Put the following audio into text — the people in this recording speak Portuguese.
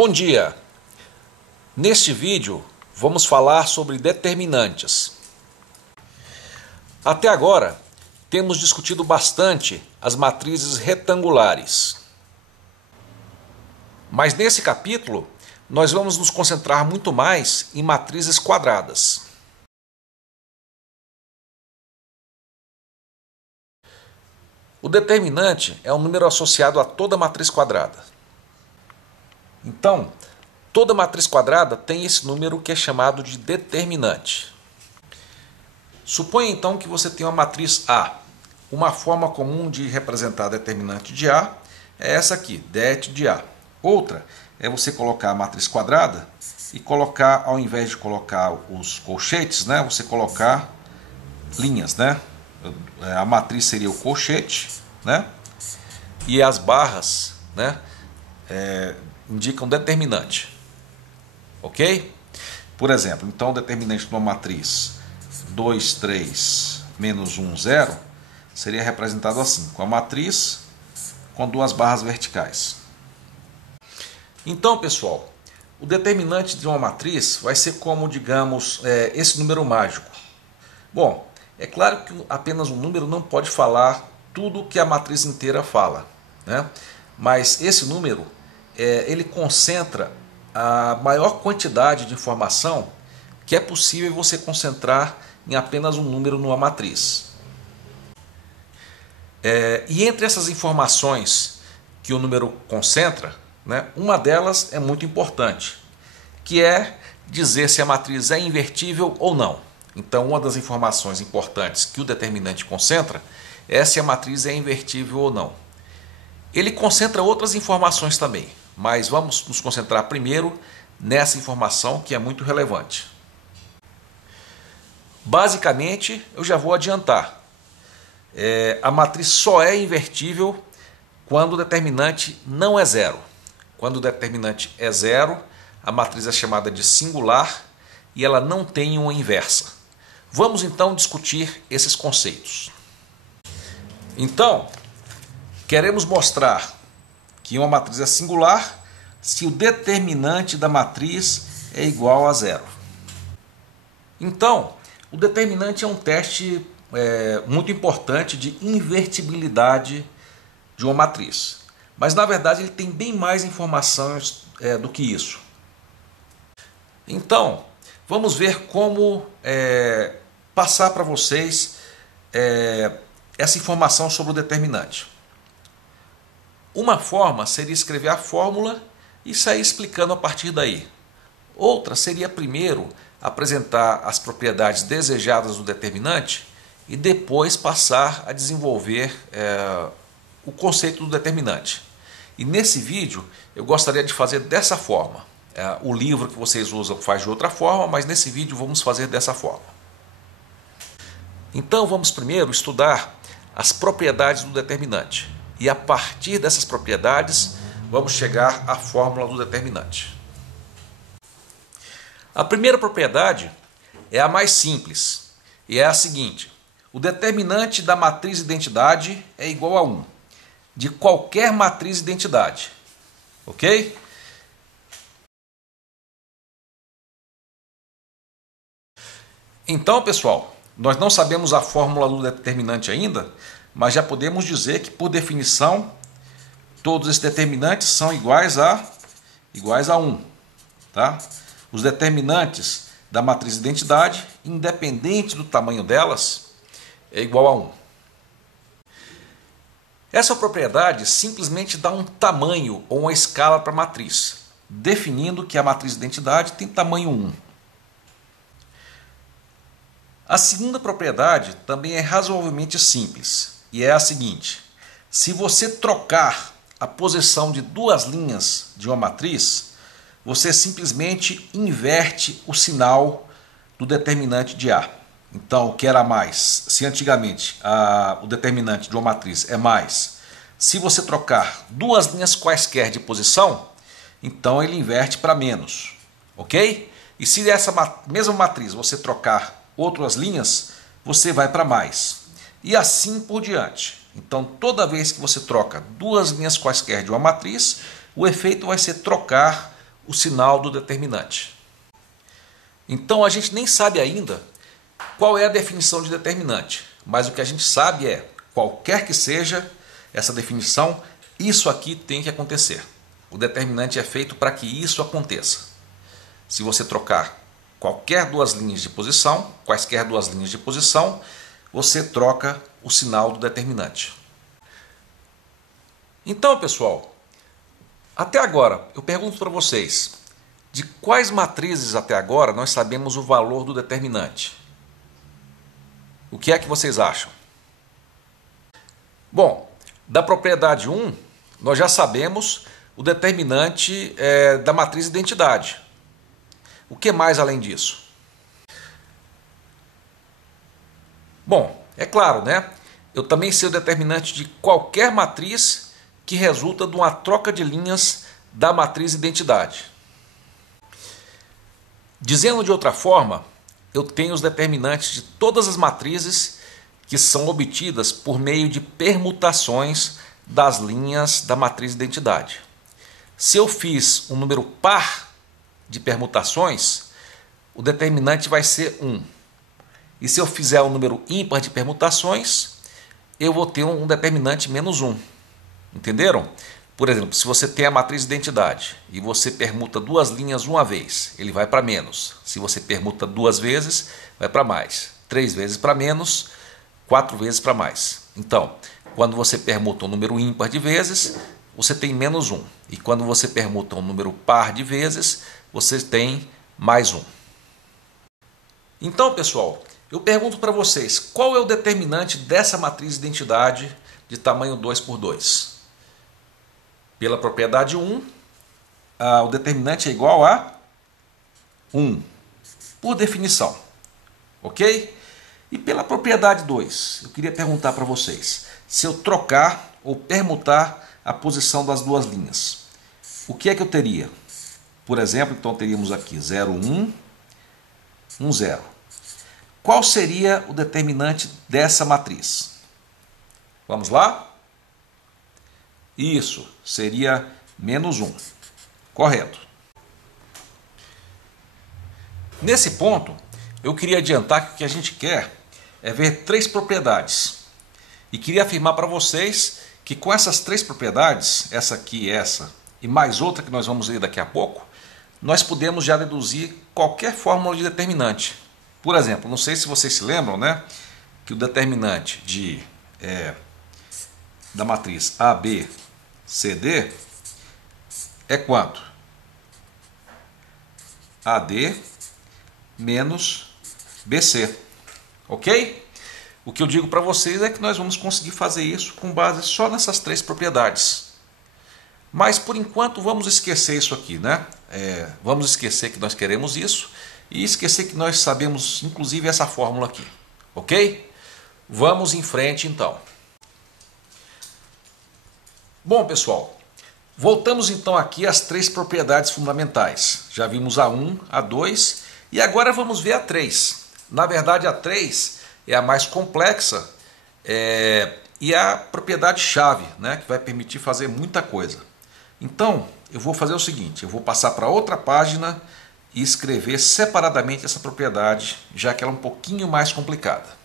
Bom dia! Neste vídeo vamos falar sobre determinantes. Até agora temos discutido bastante as matrizes retangulares. Mas nesse capítulo nós vamos nos concentrar muito mais em matrizes quadradas. O determinante é um número associado a toda matriz quadrada. Então, toda matriz quadrada tem esse número que é chamado de determinante. Suponha então que você tem uma matriz A. Uma forma comum de representar determinante de A é essa aqui, det de A. Outra é você colocar a matriz quadrada e colocar, ao invés de colocar os colchetes, você colocar linhas, A matriz seria o colchete, e as barras, indicam determinante. Ok? Por exemplo, então o determinante de uma matriz 2, 3, menos 1, 0 seria representado assim, com a matriz com duas barras verticais. Então, pessoal, o determinante de uma matriz vai ser como, digamos, esse número mágico. Bom, é claro que apenas um número não pode falar tudo que a matriz inteira fala, mas esse número ele concentra a maior quantidade de informação que é possível você concentrar em apenas um número numa matriz. E entre essas informações que o número concentra, uma delas é muito importante, que é dizer se a matriz é invertível ou não. Então, uma das informações importantes que o determinante concentra é se a matriz é invertível ou não. Ele concentra outras informações também, mas vamos nos concentrar primeiro nessa informação que é muito relevante. Basicamente, eu já vou adiantar. A matriz só é invertível quando o determinante não é zero. Quando o determinante é zero, a matriz é chamada de singular e ela não tem uma inversa. Vamos então discutir esses conceitos. Então, queremos mostrar que uma matriz é singular se o determinante da matriz é igual a zero. Então, o determinante é um teste muito importante de invertibilidade de uma matriz. Mas, na verdade, ele tem bem mais informações do que isso. Então, vamos ver como passar para vocês essa informação sobre o determinante. Uma forma seria escrever a fórmula e sair explicando a partir daí. Outra seria primeiro apresentar as propriedades desejadas do determinante e depois passar a desenvolver o conceito do determinante. E nesse vídeo eu gostaria de fazer dessa forma. O livro que vocês usam faz de outra forma, mas nesse vídeo vamos fazer dessa forma. Então vamos primeiro estudar as propriedades do determinante. E a partir dessas propriedades vamos chegar à fórmula do determinante. A primeira propriedade é a mais simples e é a seguinte: o determinante da matriz identidade é igual a 1, de qualquer matriz identidade. Ok? Então, pessoal, nós não sabemos a fórmula do determinante ainda, mas já podemos dizer que, por definição, todos esses determinantes são iguais a 1. Os determinantes da matriz identidade, independente do tamanho delas, é igual a 1. Essa propriedade simplesmente dá um tamanho ou uma escala para a matriz, definindo que a matriz identidade tem tamanho 1. A segunda propriedade também é razoavelmente simples e é a seguinte: se você trocar a posição de duas linhas de uma matriz, você simplesmente inverte o sinal do determinante de A. Então, o que era mais? Se antigamente o determinante de uma matriz é mais, se você trocar duas linhas quaisquer de posição, então ele inverte para menos. Ok? E se essa mesma matriz você trocar outras linhas, você vai para mais. E assim por diante. Então, toda vez que você troca duas linhas quaisquer de uma matriz, o efeito vai ser trocar o sinal do determinante. Então a gente nem sabe ainda qual é a definição de determinante, mas o que a gente sabe é, qualquer que seja essa definição, isso aqui tem que acontecer. O determinante é feito para que isso aconteça. Se você trocar quaisquer duas linhas de posição, você troca o sinal do determinante. Então, pessoal, até agora eu pergunto para vocês, de quais matrizes até agora nós sabemos o valor do determinante? O que é que vocês acham? Bom, da propriedade 1, nós já sabemos o determinante da matriz identidade. O que mais além disso? Bom, é claro, né? Eu também sei o determinante de qualquer matriz que resulta de uma troca de linhas da matriz identidade. Dizendo de outra forma, eu tenho os determinantes de todas as matrizes que são obtidas por meio de permutações das linhas da matriz identidade. Se eu fiz um número par de permutações, o determinante vai ser 1. E se eu fizer um número ímpar de permutações, eu vou ter um determinante menos 1. Entenderam? Por exemplo, se você tem a matriz identidade e você permuta duas linhas uma vez, ele vai para menos. Se você permuta duas vezes, vai para mais. 3 vezes para menos, 4 vezes para mais. Então, quando você permuta um número ímpar de vezes, você tem menos 1. E quando você permuta um número par de vezes, você tem mais 1. Então, pessoal, eu pergunto para vocês, qual é o determinante dessa matriz identidade de tamanho 2 por 2? Pela propriedade 1, o determinante é igual a 1, por definição. Ok? E pela propriedade 2, eu queria perguntar para vocês, se eu trocar ou permutar a posição das duas linhas, o que é que eu teria? Por exemplo, então teríamos aqui 0, 1, 1, 0. Qual seria o determinante dessa matriz? Vamos lá? Isso, seria menos 1. Correto. Nesse ponto, eu queria adiantar que o que a gente quer é ver 3 propriedades. E queria afirmar para vocês que com essas 3 propriedades, essa aqui e essa, e mais outra que nós vamos ver daqui a pouco, nós podemos já deduzir qualquer fórmula de determinante. Por exemplo, não sei se vocês se lembram, né, que o determinante da matriz ABCD é quanto? AD menos BC. Ok? O que eu digo para vocês é que nós vamos conseguir fazer isso com base só nessas 3 propriedades. Mas por enquanto vamos esquecer isso aqui, né? Vamos esquecer que nós queremos isso e esquecer que nós sabemos inclusive essa fórmula aqui. Ok? Vamos em frente então. Bom, pessoal, voltamos então aqui às 3 propriedades fundamentais. Já vimos a 1, a 2 e agora vamos ver a 3. Na verdade, a 3 é a mais complexa e a propriedade-chave, né, que vai permitir fazer muita coisa. Então, eu vou fazer o seguinte, eu vou passar para outra página e escrever separadamente essa propriedade, já que ela é um pouquinho mais complicada.